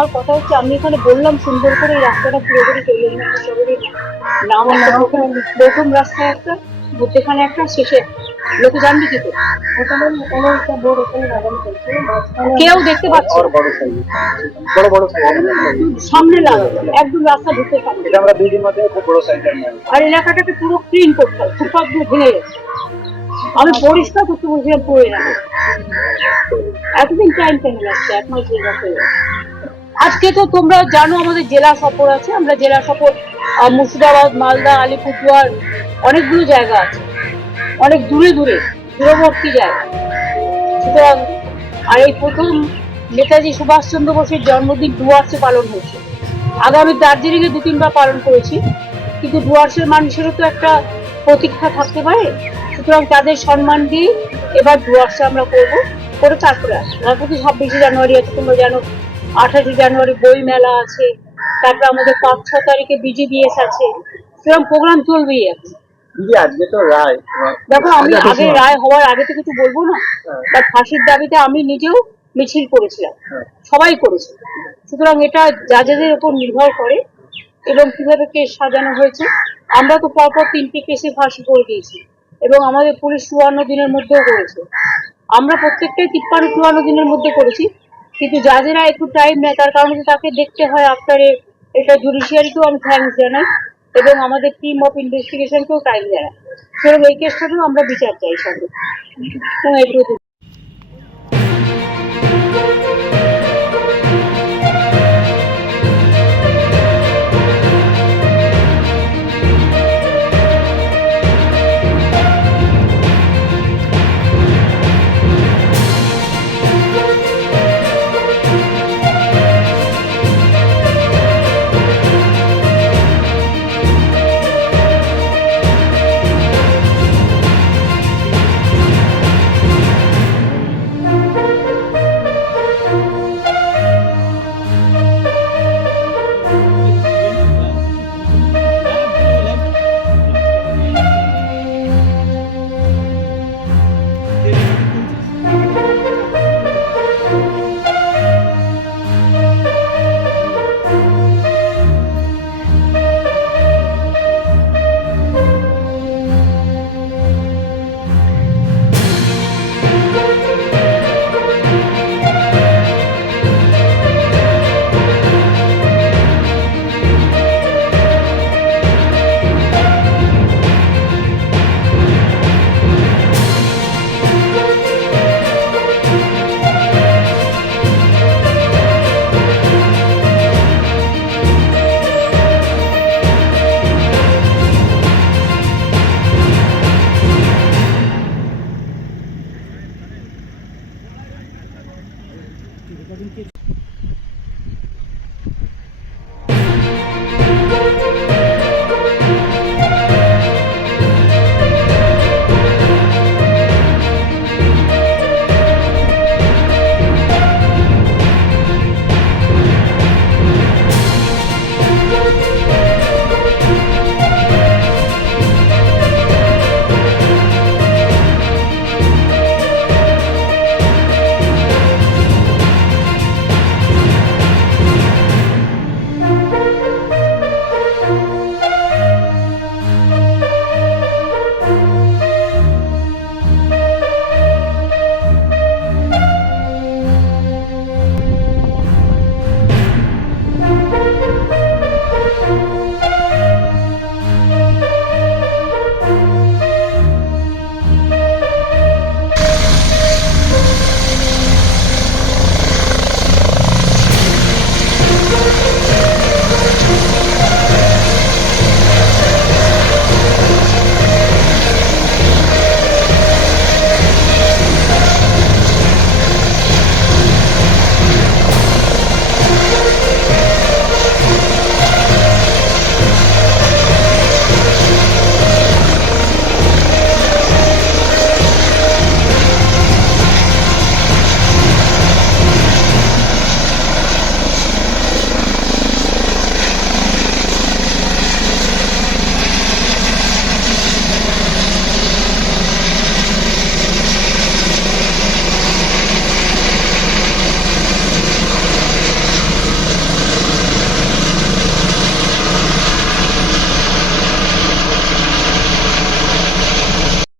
আমার কথা হচ্ছে আমি এখানে বললাম সুন্দর করে এই রাস্তাটা পুরোপুরি তৈরি নাম প্রথম রাস্তায় একটা মধ্যেখানে একটা শেষে লোকে জানবে কি করে কেউ দেখতে পাচ্ছে না। বড় বড় সামনে লাগাবো একদম রাস্তা ঢুকতে সামনে এটা আমরা 2 দিন মধ্যে খুব বড় সাইজের আর এলাকাটাকে পুরো ক্লিন করতে হবে ফুটপাথ গুলো ভেঙে যাচ্ছে আমি পরিষ্কার করতে বলছিলাম পুরো এলাকা এতদিন টাইম কেন লাগছে 1 মাস হয়ে গেছে আজকে তো তোমরা জানো আমাদের জেলা সফর আছে আমরা জেলা সফর মুর্শিদাবাদ মালদা আলিপুরদুয়ার অনেকগুলো জায়গা আছে অনেক দূরে দূরে দূরবর্তী জায়গা সুতরাং আর এই প্রথম নেতাজি সুভাষচন্দ্র বোসের জন্মদিন ডুয়ার্সে পালন হয়েছে আগামী দার্জিলিং এ 2-3 বার পালন করেছি কিন্তু ডুয়ার্সের মানুষেরও তো একটা প্রতীক্ষা থাকতে পারে সুতরাং তাদের সম্মান দিয়ে এবার ডুয়ার্সে আমরা করবো করে তারপরে তারপরে 26 জানুয়ারি আছে তোমরা জানো 28 জানুয়ারি বই মেলা আছে তারপরে আমাদের 5-6 তারিখে বিজিবিএস আছে সেরকম প্রোগ্রাম চলবেই এখন দিদি আজকে তো রায় দেখো আমি আগে রায় হওয়ার আগে তো কিছু বলবো না তার ফাঁসির দাবিতে আমি নিজেও মিছিল করেছিলাম সবাই করেছে সুতরাং এটা জাজেদের উপর নির্ভর করে এবং কিভাবে কেস সাজানো হয়েছে আমরা তো পরপর 3টে কেসে ফাঁসি করে দিয়েছি এবং আমাদের পুলিশ 54 দিনের মধ্যেও করেছে আমরা প্রত্যেকটাই 53-54 দিনের মধ্যে করেছি কিন্তু জাজেরা একটু টাইম নেয় তার কারণে তাকে দেখতে হয় আফটারে এটা জুডিশিয়ারিকেও আমি থ্যাঙ্কস জানাই এবং আমাদের টিম অফ ইনভেস্টিগেশনকেও টাইম জানাই সুতরাং এই কেসটাতেও আমরা বিচার চাই সঙ্গে